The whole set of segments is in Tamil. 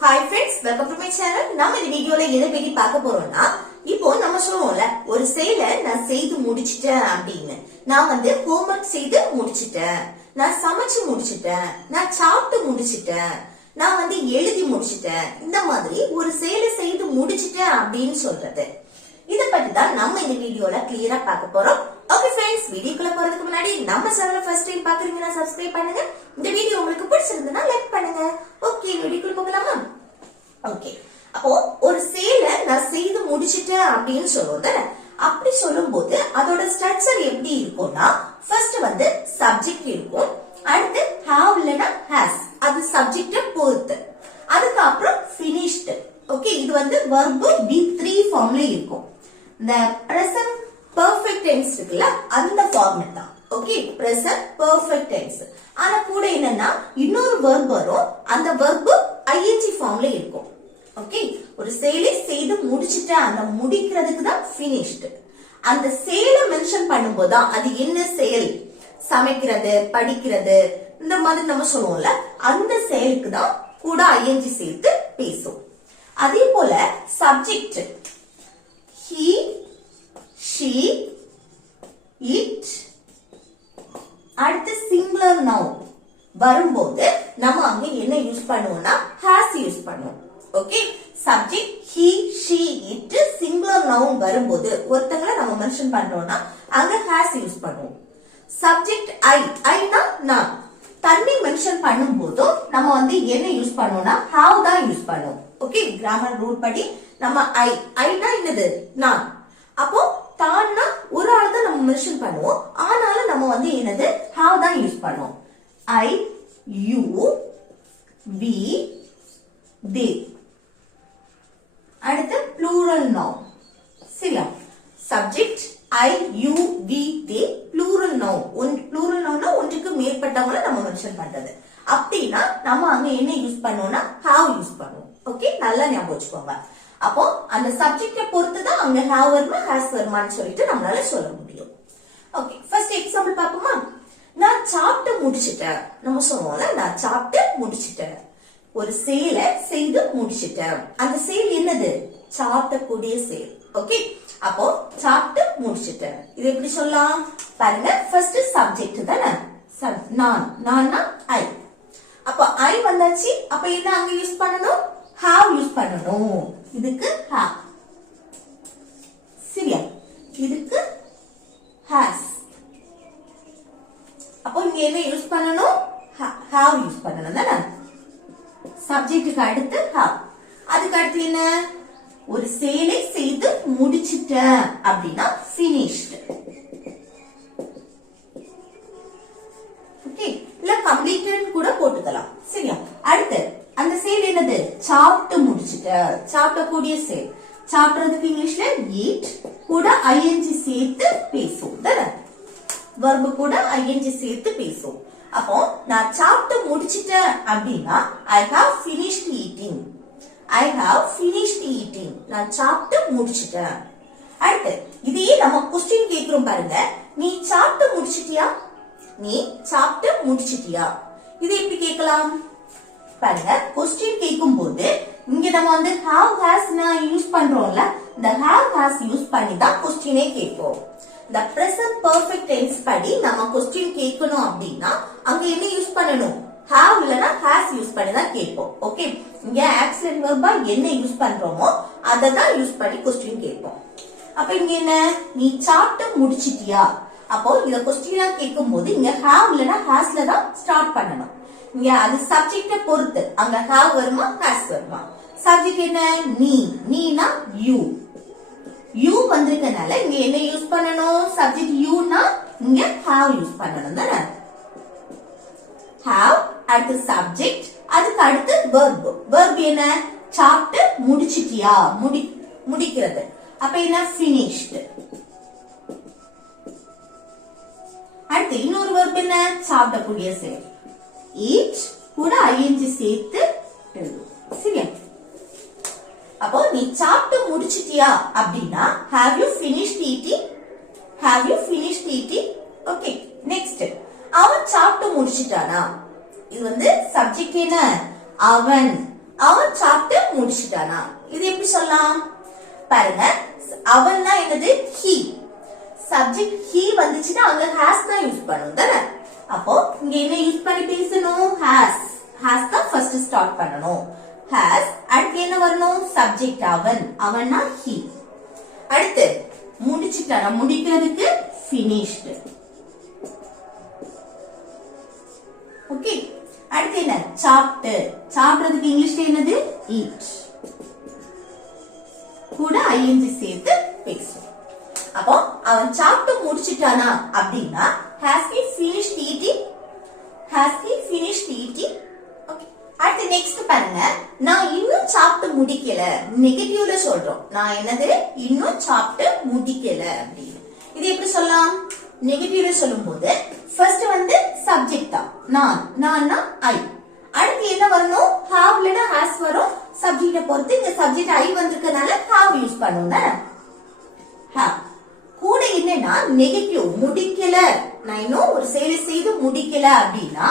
Hi friends, welcome to my channel. நம்ம இந்த வீடியோல எதை பத்தி பார்க்க போறோம்னா, இப்போ நம்ம சொல்லுவோம்ல ஒரு செயலை நான் செய்து முடிச்சிட்டேன் அப்படின்னு. நான் ஹோம்வொர்க் செய்து முடிச்சிட்டேன், நான் சமைச்சு முடிச்சிட்டேன், நான் சாப்பிட்டு முடிச்சிட்டேன், நான் எழுதி முடிச்சிட்டேன். இந்த மாதிரி ஒரு செயலை செய்து முடிச்சிட்டேன் அப்படின்னு சொல்றது. இத பத்தி தான் நம்ம இந்த வீடியோல கிளியரா பார்க்க போறோம். ஓகே फ्रेंड्स, வீடியோக்குள்ள போறதுக்கு முன்னாடி நம்ம சேனலை ஃபர்ஸ்ட் டைம் பாக்குறீங்கன்னா சப்ஸ்கிரைப் பண்ணுங்க. இந்த வீடியோ உங்களுக்கு பிடிச்சிருந்தா லைக் பண்ணுங்க. ஓகே, வீடியோக்குள்ள போகலாமா? ஓகே, அப்போ ஒரு செயலை நான் செய்து முடிச்சிட்டேன் அப்படின்னு சொல்றோம். அப்படி சொல்லும்போது அதோட ஸ்ட்ரக்சர் எப்படி இருக்கும்னா, ஃபர்ஸ்ட் சப்ஜெக்ட் இருக்கும், அடுத்து have இல்லனா has, அது சப்ஜெக்ட பொறுத்து, அதுக்கு அப்புறம் finished. ஓகே, இது verb be3 ஃபார்ம்ல இருக்கும். இந்த present perfect tense இருக்குல்ல, அந்த ஃபார்மட் தான். Okay, present perfect tense. ஆனா கூட என்னன்னா இன்னொரு verb வரும், அந்த verb ing ஃபார்ம்ல இருக்கும். ஓகே, ஒரு செயலை செய்து முடிச்சிட்ட, அந்த முடிக்கிறதுக்கு தான் finished. அந்த செயலை மென்ஷன் பண்ணும்போது தான் அது என்ன செயல், சமைக்கிறது, படிக்கிறது, இந்த மாதிரி நம்ம சொல்லுவோம்ல, அந்த செயலுக்கு தான் கூட ing சேர்த்து பேசும். அதே போல சப்ஜெக்ட் he, she, it, அடுத்து சிங்குலர் நவுன் வரும்போது நம்ம அங்க என்ன யூஸ் பண்ணுவோம்னா has யூஸ் பண்ணுவோம். Okay, subject he, she, it, singular noun வரும்போது ஒருத்தங்களை நம்ம மென்ஷன் பண்றோம்னா அங்க has யூஸ் பண்ணுவோம். சப்ஜெக்ட் I னா நான், தன்னை மென்ஷன் பண்ணும்போது நம்ம என்ன யூஸ் பண்ணுவோம்னா have தான் யூஸ் பண்ணுவோம். ஓகே, கிராமர் ரூல் படி நம்ம I னா என்னது, நான். அப்போ தான்னா ஒரு ஆள் தான் நம்ம மென்ஷன் பண்ணுவோம், ஆனாலும் நம்ம என்னது have தான் யூஸ் பண்ணுவோம். I, you, we, they. அடுத்து ப்ளூரல் நவுன். சரியா, subject I, you, we, they, plural noun. Plural நவுன்னா ஒன்றுக்கு மேற்பட்டவங்கள நம்ம மென்ஷன் பண்றது. அப்படின்னா நம்ம அங்க என்ன யூஸ் பண்ணுவோம்னா have யூஸ் பண்ணுவோம். ஓகே, நல்லா ஞாபகம் வச்சுக்கோங்க. அப்போ அந்த சப்ஜெக்ட பொறுத்து தான் அங்க have வருமா has வருமான்னு சொல்லிட்டு நம்மளால சொல்ல முடியும். ஓகே, ஃபர்ஸ்ட் எக்ஸாம்பிள் பாப்போமா? நான் சாப்பிட்டு முடிச்சிட்டேன். நம்ம சொல்லுவோம்ல, நான் சாப்பிட்டு முடிச்சிட்டேன், ஒரு செயலை செய்து முடிச்சிட்டேன். அந்த செயல் என்னது, சாப்பிடக்கூடிய செயல். ஓகே, அப்போ சாப்பிட்டு முடிச்சிட்டேன். இது எப்படி சொல்லலாம் பாருங்க. ஃபர்ஸ்ட் சப்ஜெக்ட் தானே, நான்னா I. அப்போ I வந்தாச்சு, அப்ப என்ன அங்க யூஸ் பண்ணணும், have யூஸ் பண்ணணும். இதுக்கு have. சரியா, இதுக்கு has. அப்போ இங்க என்ன யூஸ் பண்ணணும், have யூஸ் பண்ணணும் தானே. சப்ஜெக்ட்டுக்கு அடுத்து have, அதுக்கு அடுத்து என்ன, ஒரு செயலை செய்து முடிச்சிட்டேன் அப்படின்னா finished. ஓகே, இல்ல completed கூட போட்டுக்கலாம். சரியா, அடுத்து அந்த செயல் என்னது, சாப்பிட்டு முடிச்சிட்டேன், சாப்பிடக்கூடிய செயல். சாப்பிடுறதுக்கு இங்கிலீஷ்ல eat, கூட ing சேர்த்து பேசும் தானே, verb கூட ing சேர்த்து பேசும். அப்போ நான் சாப்பிட்டு முடிச்சிட்டேன் அப்படின்னா I have finished eating. I have finished eating. நான் சாப்பிட்டு முடிச்சிட்டேன். அடுத்து இதையே நம்ம क्वेश्चन கேக்குறோம் பாருங்க. நீ சாப்பிட்டு முடிச்சிட்டியா, நீ சாப்பிட்டு முடிச்சிட்டியா. இது எப்படி கேட்கலாம் பாருங்க. क्वेश्चन கேக்கும்போது இங்க நம்ம have has நான் யூஸ் பண்றோம்ல, இந்த have has யூஸ் பண்ணி தான் क्वेश्चनே கேட்போம். இந்த present perfect tense படி நம்ம क्वेश्चन கேட்கணும் அப்படின்னா அங்க என்ன யூஸ் பண்ணணும், have இல்லனா has யூஸ் பண்ணி தான் கேட்போம். ஓகே, இங்க ஆக்சிடென்ட் வெர்பா என்ன யூஸ் பண்றோமோ அத தான் யூஸ் பண்ணி क्वेश्चन கேட்போம். அப்ப இங்க என்ன, நீ சாப்பிட்டு முடிச்சிட்டியா. அப்போ இத क्वेश्चनா கேட்கும்போது இங்க have இல்லனா hasல தான் ஸ்டார்ட் பண்ணணும். இங்க அது சப்ஜெக்ட பொறுத்து அங்க have வருமா has வருமா. சப்ஜெக்ட் என்ன, நீனா you. you வந்திருக்கனால இங்க என்ன யூஸ் பண்ணணும், சப்ஜெக்ட் you னா இங்க have யூஸ் பண்ணணும் தானே. have, அடுத்து சப்ஜெக்ட், அதுக்கு அடுத்து verb. verb என்ன, சாப்பிட்டு முடிச்சிட்டியா, முடிக்கிறது. அப்ப என்ன, finished. அடுத்து இன்னொரு verb என்ன, சாப்பிடக்கூடிய செயல். eat, கூட ing சேர்த்து எழுதும். சரியா, அப்போ நீ சாப்பிட்டு முடிச்சிட்டியா அப்படின்னா have you finished eating, have you finished eating. Okay, next அவன் சாப்பிட்டு முடிச்சிட்டானா. இது சப்ஜெக்ட் என்ன, அவன். அவன் சாப்பிட்டு முடிச்சிட்டானா. இது எப்படி சொல்லலாம் பாருங்க. அவன்னா என்னது he. சப்ஜெக்ட் he வந்துச்சுன்னா அங்க has தான் யூஸ் பண்ணணும் தானே. அப்போ இங்க என்ன யூஸ் பண்ணி பேசணும், has. has தான் ஃபர்ஸ்ட் ஸ்டார்ட் பண்ணணும். has அடுத்து என்ன வரணும், சப்ஜெக்ட் அவன். அவன்னா he. அடுத்து முடிச்சிட்டானா, முடிக்கிறதுக்கு finished. ஓகே. அடுத்து என்ன, சாப்பிட்டு. சாப்பிடுறதுக்கு இங்கிலீஷ்ல என்னது eat. கூட ing சேர்த்து பேசும். அப்போ அவன் சாப்பிட்டு முடிச்சிட்டானா அப்படின்னா has he finished eating? has he finished eating? Okay. அடுத்து நெக்ஸ்ட் பாருங்க. நான் இன்னும் சாப்பிட்டு முடிக்கல, நெகட்டிவ்ல சொல்றோம். நான் என்னது இன்னும் சாப்பிட்டு முடிக்கல அப்படின்னு. இது எப்படி சொல்லலாம், நெகட்டிவ்ல சொல்லும்போது ஃபர்ஸ்ட் வந்து சப்ஜெக்ட் தான் நான்னா ஐ. அடுத்து என்ன வரணும், have இல்லனா has வரும். சப்ஜெக்ட பொறுத்து இங்க சப்ஜெக்ட் ஐ வந்திருக்கனால have யூஸ் பண்ணுங்க. have கூட என்னன்னா நெகட்டிவ், முடிக்கல. நான் இன்னும் ஒரு செயலை செய்து முடிக்கல அப்படின்னா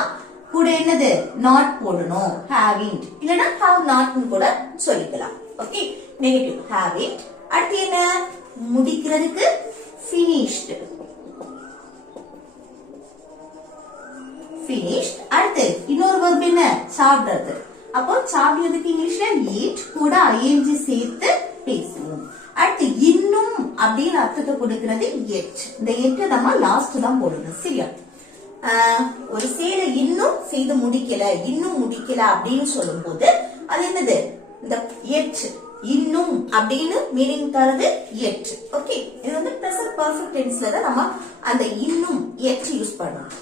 கூட என்னது not போடணும், haven't இல்லனா have not கூட சொல்லிக்கலாம். ஓகே. Negative haven't. அடுத்து என்ன, முடிக்கிறதுக்கு finished. finished. அடுத்து இன்னொரு verb என்ன, சாப்பிடுறது. அப்போ சாப்பிடுறதுக்கு இங்கிலீஷ்ல eat கூட ing சேர்த்து பேசுவோம். அடுத்து இன்னும் அப்படின்னு அர்த்தத்தை கொடுக்கிறது yet. இந்த yet நம்ம லாஸ்ட் தான் போடணும், சரியா. ஒரு செயலை இன்னும் செய்து முடிக்கல, இன்னும் முடிக்கல அப்படின்னு சொல்லும் போது அது என்னது, இந்த yet, இன்னும் அப்படின்னு மீனிங் தரது yet. ஓகே. இது வந்து பிரசன்ட் பெர்ஃபெக்ட் டென்ஸ்ல தான் நம்ம அந்த இன்னும் yet யூஸ் பண்ணணும்.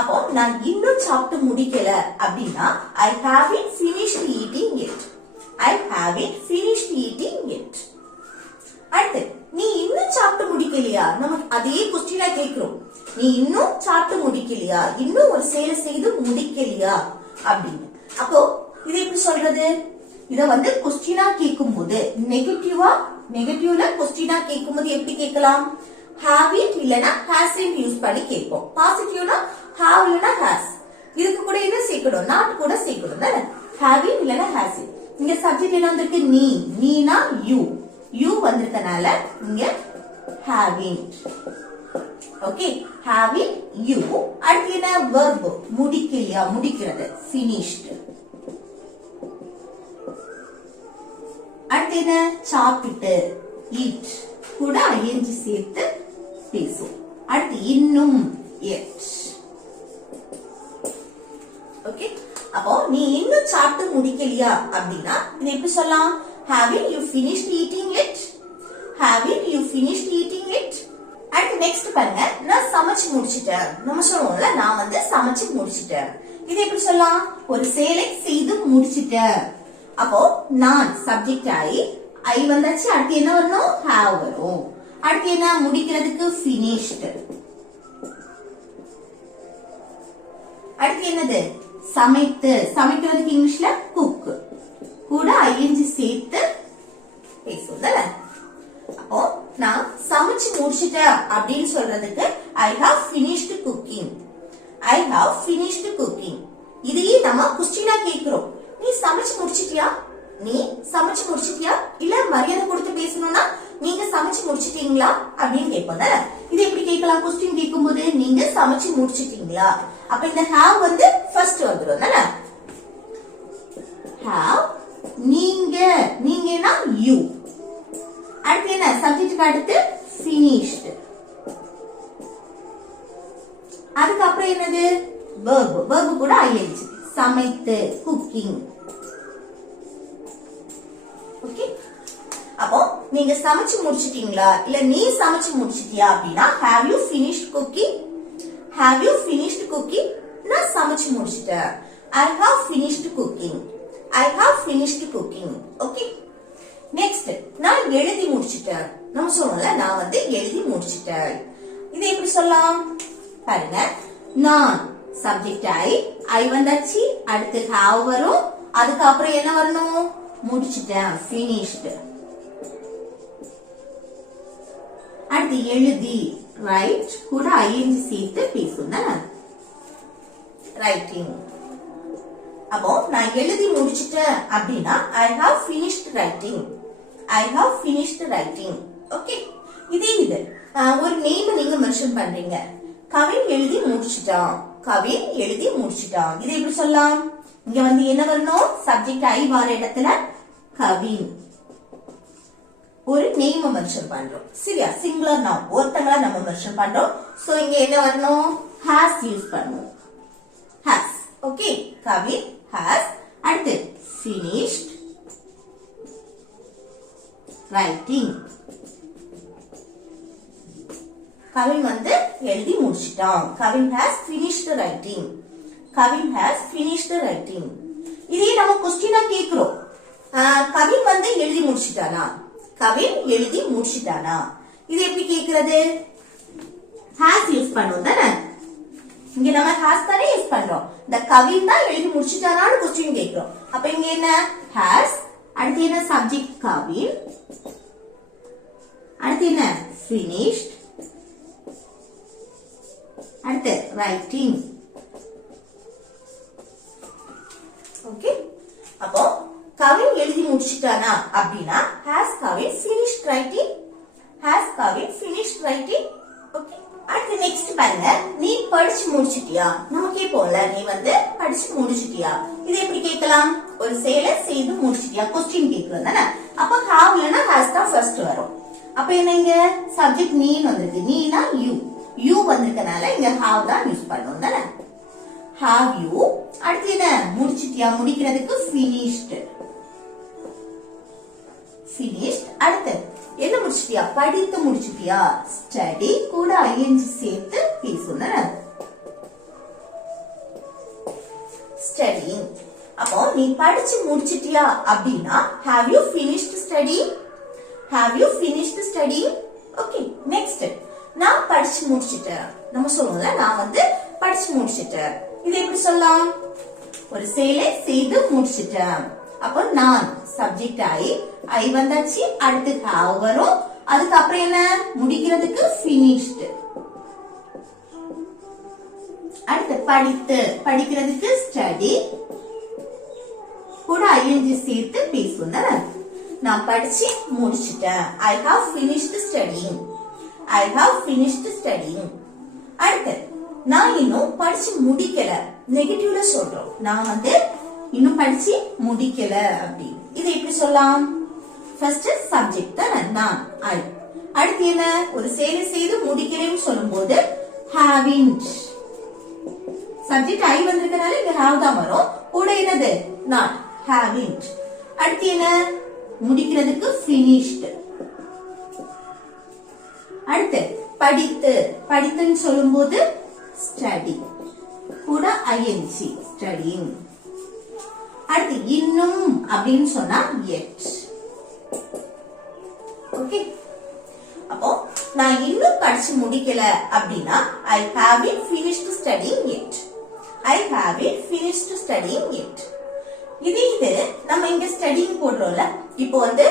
அப்போ நான் இன்னும் சாப்பிட்டு முடிக்கல அப்படின்னா I haven't finished eating yet. I haven't finished eating yet. அடுத்து நீ இன்னும் சாப்பிட்டு முடிக்கலையா, நம்ம அதே क्वेश्चन கேக்குறோம். நீ இன்னும் சாப்பிட்டு முடிக்கலையா, இன்னும் ஒரு செயலை செய்து முடிக்கலையா அப்படின்னு. அப்போ இது எப்படி சொல்றது, இத வந்து क्वेश्चन கேக்கும்போது நெகட்டிவ்ல क्वेश्चन கேக்கும்போது எப்படி கேட்கலாம், haven't இல்லனா hasn't யூஸ் பண்ணி கேட்போம். பாசிட்டிவ்னா have இல்லனா has. இதுக்கு கூட என்ன சேர்க்கணும், not கூட சேர்க்கணும் தானே. haven't இல்லனா hasn't. இங்க சப்ஜெக்ட் என்ன வந்திருக்கு, நீனா you வந்திருக்கனால இங்க haven't. ஓகே. haven't you. அடுத்து என்ன, verb, முடிக்கலையா, முடிக்கிறது finished. அடுத்து என்ன, சாப்பிட்டு eat கூட ing சேர்த்து பேசும். அடுத்து இன்னும் yet. ஓகே. அப்போ நீ இன்னும் சாப்பிட்டு முடிக்கலையா அப்படின்னா இது எப்படி சொல்லலாம், haven't you finished eating yet? haven't you finished eating yet? அடுத்து நெக்ஸ்ட் பாருங்க. நான் சமைச்சு முடிச்சிட்டேன். நம்ம சொல்லுவோம்ல, நான் வந்து சமைச்சு முடிச்சிட்டேன். இது எப்படி சொல்லலாம், ஒரு செயலை செய்து முடிச்சிட்டேன். அப்போ நான் சப்ஜெக்ட் ஐ வந்தாச்சு. அடுத்து என்ன வரணும், have வரும். அடுத்து என்ன, முடிக்கிறதுக்கு finished. அடுத்து என்னது, சமைக்கிறதுக்கு இங்கிலீஷ்ல cook கூட ing சேர்த்து பேசுதல. அப்போ நான் சமைச்சு முடிச்சிட்டேன் அப்படின்னு சொல்றதுக்கு I have finished cooking. I have finished cooking. இதையே நம்ம क्वेश्चन கேக்குறோம். நீ சமைச்சு முடிச்சிட்டியா, நீ சமைச்சு முடிச்சிட்டியா, இல்ல மரியாதை கொடுத்து பேசணும்னா நீங்க சமைச்சு முடிச்சிட்டீங்களா அப்படின்னு கேட்போம் தானே. இது எப்படி கேட்கலாம், क्वेश्चन கேட்கும்போது நீங்க சமைச்சு முடிச்சிட்டீங்களா. அப்ப இந்த have வந்து ஃபர்ஸ்ட் வந்துரும் தானே. have, நீங்கன்னா you. அடுத்து என்ன, சப்ஜெக்ட்டுக்கு அடுத்து finished. அதுக்கப்புறம் என்னது, verb கூட ing. சமைத்து cooking. ஓகே. அப்போ நீங்க சமைச்சு முடிச்சிட்டீங்களா, இல்ல நீ சமைச்சு முடிச்சிட்டியா அப்படின்னா have you finished cooking? have you finished cooking? நான் சமைச்சு முடிச்சிட்டேன். I have finished cooking. I have finished cooking. Okay. Next, நான் எழுதி முடிச்சிட்டேன். நம்ம சொல்றோம்ல, நான் வந்து எழுதி முடிச்சிட்டேன். இது எப்படி சொல்லலாம் பாருங்க. நான் சப்ஜெக்ட் ஐ வந்தாச்சு. அடுத்து have வரும். அதுக்கப்புறம் என்ன வரணும், முடிச்சிட்டேன் finished. அடுத்து எழுதி write கூட ing சேர்த்து பேசும் தானே, writing. அப்போ நான் எழுதி முடிச்சிட்டேன் அப்படின்னா I have finished writing. I have finished writing. Okay, இதே இது ஒரு நேம் நீங்க மென்ஷன் பண்றீங்க. கவின் எழுதி முடிச்சிட்டான். கவின் எழுதி முடிச்சிட்டான். இதை எப்படி சொல்லலாம்? இங்க வந்து என்ன வரணும்? சப்ஜெக்ட் ஐ வர இடத்துல கவின். ஒரு நேம் மென்ஷன் பண்றோம். சரியா? சிங்குலர் நவுன் ஒருத்தங்கள நம்ம மென்ஷன் பண்றோம். சோ இங்க என்ன வரணும்? has யூஸ் பண்ணுவோம். has. Okay, Kavin has. அடுத்து finished writing. கவின் வந்து எழுதி முடிச்சிட்டான். Kavin has finished writing. Kavin has finished writing. இதே நம்ம क्वेश्चन கேக்குறோம். கவின் வந்து எழுதி முடிச்சிட்டானா? கவின் எழுதி முடிச்சிட்டானா? இது எப்படி கேக்குறது? has யூஸ் பண்ணுவோம் தானே? இங்க நம்ம has தானே யூஸ் பண்றோம். இந்த கவின் தான் எழுதி முடிச்சிட்டானான்னு क्वेश्चन கேக்குறோம். அப்ப இங்க என்ன? has. அடுத்து என்ன? சப்ஜெக்ட் கவின். அடுத்து என்ன? finished. அடுத்து writing. ஓகே, அப்போ கவின் எழுதி முடிச்சிட்டானா அப்படின்னா has Kavin finished writing. has Kavin finished writing. Okay, அடுத்து நெக்ஸ்ட் பாருங்க. நீ படிச்சு முடிச்சிட்டியா? நம்ம கேட்போம்ல, நீ வந்து படிச்சு முடிச்சிட்டியா? இது எப்படி கேட்கலாம்? ஒரு செயலை செய்து முடிச்சிட்டியா? क्वेश्चन கேக்குறோம் தானே? அப்ப have இல்லனா has தான் ஃபர்ஸ்ட் வரும். அப்ப என்னங்க? சப்ஜெக்ட் நீன்னு வந்திருக்கு. நீனா you. you வந்திருக்கனால இங்க have தான் யூஸ் பண்ணுவோம் தானே? have you. அடுத்து என்ன? முடிச்சிட்டியா? முடிக்கிறதுக்கு finished. finished. அடுத்து என்ன முடிச்சிட்டியா? படித்து முடிச்சிட்டியா? study கூட ing சேர்த்து பேசுவோம் தானே? studying. அப்போ நீ படிச்சு முடிச்சிட்டியா அப்படின்னா have you finished studying? have you finished studying? Okay, next நான் படிச்சு முடிச்சிட்டேன். நம்ம சொல்லுவோம்ல, நான் வந்து படிச்சு முடிச்சிட்டேன். இது எப்படி சொல்லலாம்? ஒரு செயலை செய்து முடிச்சிட்டேன். அப்போ நான் சப்ஜெக்ட் ஐ வந்தாச்சு. அடுத்து have வரும். அதுக்கப்புறம் என்ன? முடிக்கிறதுக்கு finished. அடுத்து படித்து படிக்கிறதுக்கு study கூட ing சேர்த்து பேசுவோம் தானே? நான் படிச்சு முடிச்சிட்டேன். I have finished studying. I have finished studying. அடுத்து நான் இன்னும் படிச்சு முடிக்கல. நெகட்டிவ்ல சொல்றோம். நான் வந்து இன்னும் படிச்சு முடிக்கல அப்படி. இது எப்படி சொல்லலாம்? ஃபர்ஸ்ட் சப்ஜெக்ட் தானே? நான் I. அடுத்து என்ன? ஒரு செயலை செய்து முடிக்கிறேன்னு சொல்லும்போது haven't. சப்ஜெக்ட் I வந்திருக்கனால இங்க have தான் வரும். கூட என்னது? not. haven't. அடுத்து என்ன? முடிக்கிறதுக்கு finished. அடுத்து படித்து படித்துன்னு சொல்லும்போது study கூட ing studying. அடுத்து இன்னும் அப்படின்னு சொன்னா yet. ஓகே, அப்போ நான் இன்னும் படிச்சு முடிக்கல அப்படின்னா I haven't finished studying yet. I haven't finished studying yet. இது நம்ம இங்க ஸ்டடிங் போடுறோம்ல. இப்போ வந்து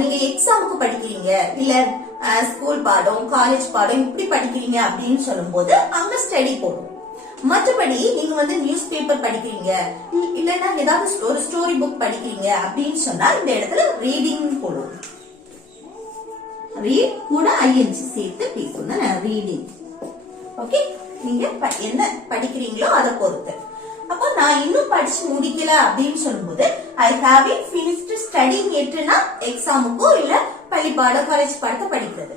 நீங்க எக்ஸாமுக்கு படிக்கிறீங்க, இல்ல ஸ்கூல் பாடம், காலேஜ் பாடம் இப்படி படிக்கிறீங்க அப்படின்னு சொல்லும்போது அங்க ஸ்டடி போடும். மற்றபடி நீங்க வந்து நியூஸ் பேப்பர் படிக்கிறீங்க, இல்லன்னா ஏதாவது ஒரு ஸ்டோரி புக் படிக்கிறீங்க அப்படின்னு சொன்னா இந்த இடத்துல ரீடிங் போடும். ரீட் கூட ing சேர்த்து பேசும் தானே? ரீடிங். ஓகே, நீங்க என்ன படிக்கிறீங்களோ அதை பொறுத்து. அப்போ நான் இன்னும் படிச்சு முடிக்கல அப்படின்னு சொல்லும்போது I haven't finished studying yetனா எக்ஸாமுக்கோ இல்ல பள்ளி பாடம், காலேஜ் பாடத்தை படிக்கிறது.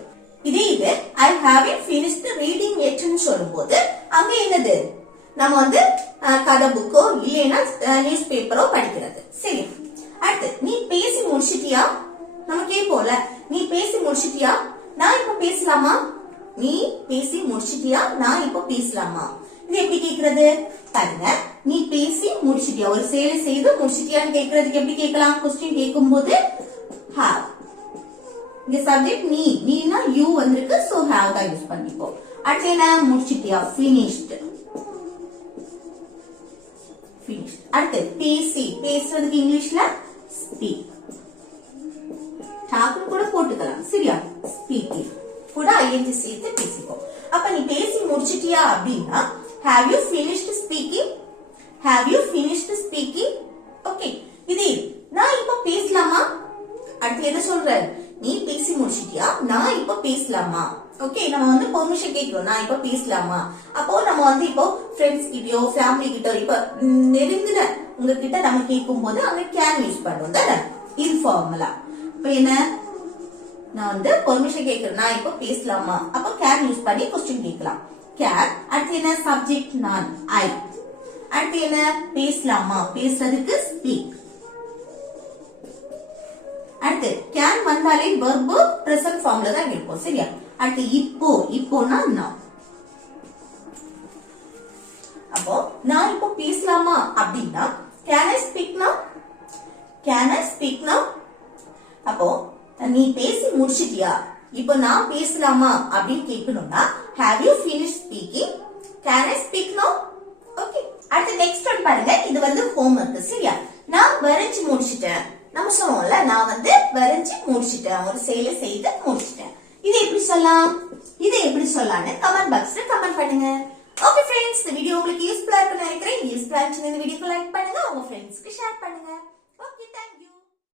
இதே இது I haven't finished reading yetன்னு சொல்லும்போது அங்க என்னது? நம்ம வந்து கதை புக்கோ இல்லைன்னா நியூஸ் பேப்பரோ படிக்கிறது. சரி, அடுத்து நீ பேசி முடிச்சிட்டியா? நம்ம கேட்போம்ல, நீ பேசி முடிச்சிட்டியா? நான் இப்ப பேசலாமா? நீ பேசி முடிச்சிட்டியா? நான் இப்ப பேசலாமா? இது எப்படி கேக்குறது? பாருங்க, நீ பேசி முடிச்சிட்டியா? ஒரு செயலை செய்து முடிச்சிட்டியான்னு கேக்குறதுக்கு எப்படி கேட்கலாம்? क्वेश्चन கேட்கும்போது have. இங்க சப்ஜெக்ட் நீனா you வந்திருக்கு, சோ have தான் யூஸ் பண்ணிப்போம். அடுத்து என்ன? முடிச்சிட்டியா? finished. finished. அடுத்து பேசி பேசுறதுக்கு இங்கிலீஷ்ல speak. டாக் கூட போட்டுக்கலாம். சரியா? speaking கூட ing சேர்த்து பேசிப்போம். அப்ப நீ பேசி முடிச்சிட்டியா அப்படின்னா have you finished speaking? have you finished speaking? Okay இது நான் இப்ப பேசலாமா? அடுத்து என்ன சொல்ற? நீ பேசி முடிச்சிட்டியா? நான் இப்ப பேசலாமா? ஓகே நம்ம வந்து பெர்மிஷன் கேக்குறோம். நான் இப்ப பேசலாமா? அப்போ நம்ம வந்து இப்போ ஃப்ரெண்ட்ஸ் கிட்டயோ ஃபேமிலி கிட்ட இப்ப நெருங்கின உங்ககிட்ட நம்ம கேட்கும் போது அங்க கேன் யூஸ் பண்ணுவோம் தானே இன்ஃபார்மலா. இப்ப என்ன நான் வந்து பெர்மிஷன் கேக்குறேன். நான் இப்ப பேசலாமா? அப்ப கேன் யூஸ் பண்ணி क्वेश्चन கேட்கலாம். கேன் அடுத்து என்ன சப்ஜெக்ட் நான் ஐ. அடுத்து என்ன பேசலாமா? பேசுறதுக்கு ஸ்பீக். அடுத்து கேன் வந்தாலே verb present ஃபார்ம்ல தான் இருக்கும் சரியா? அடுத்து இப்போ இப்போனா now. அப்போ நான் இப்போ பேசலாமா அப்படின்னா can I speak now? Can I speak now? அப்போ நீ பேசி முடிச்சிட்டியா? இப்போ நான் பேசலாமா அப்படின்னு கேட்கணும்னா have you finished speaking? Can I speak now? Okay அடுத்து நெக்ஸ்ட் ஒன் பாருங்க. இது வந்து ஹோம்வொர்க் சரியா? நான் வரைஞ்சு முடிச்சிட்டேன். நம்ம சொல்லுவோம்ல நான் வந்து வரைஞ்சு முடிச்சிட்டேன். ஒரு செயலை செய்து முடிச்சிட்டேன். இது எப்படி சொல்லலாம்? இது எப்படி சொல்லலாம்னு கமெண்ட் பாக்ஸ்ல கமெண்ட் பண்ணுங்க. ஓகே फ्रेंड्स இந்த வீடியோ உங்களுக்கு யூஸ்ஃபுல்லா இருக்கும்னு நினைக்கிறேன். யூஸ்ஃபுல்லா இருந்துச்சுன்னா இந்த வீடியோக்கு லைக் பண்ணுங்க. உங்க ஃப்ரெண்ட்ஸ்க்கு ஷேர் பண்ணுங்க. Okay thank you.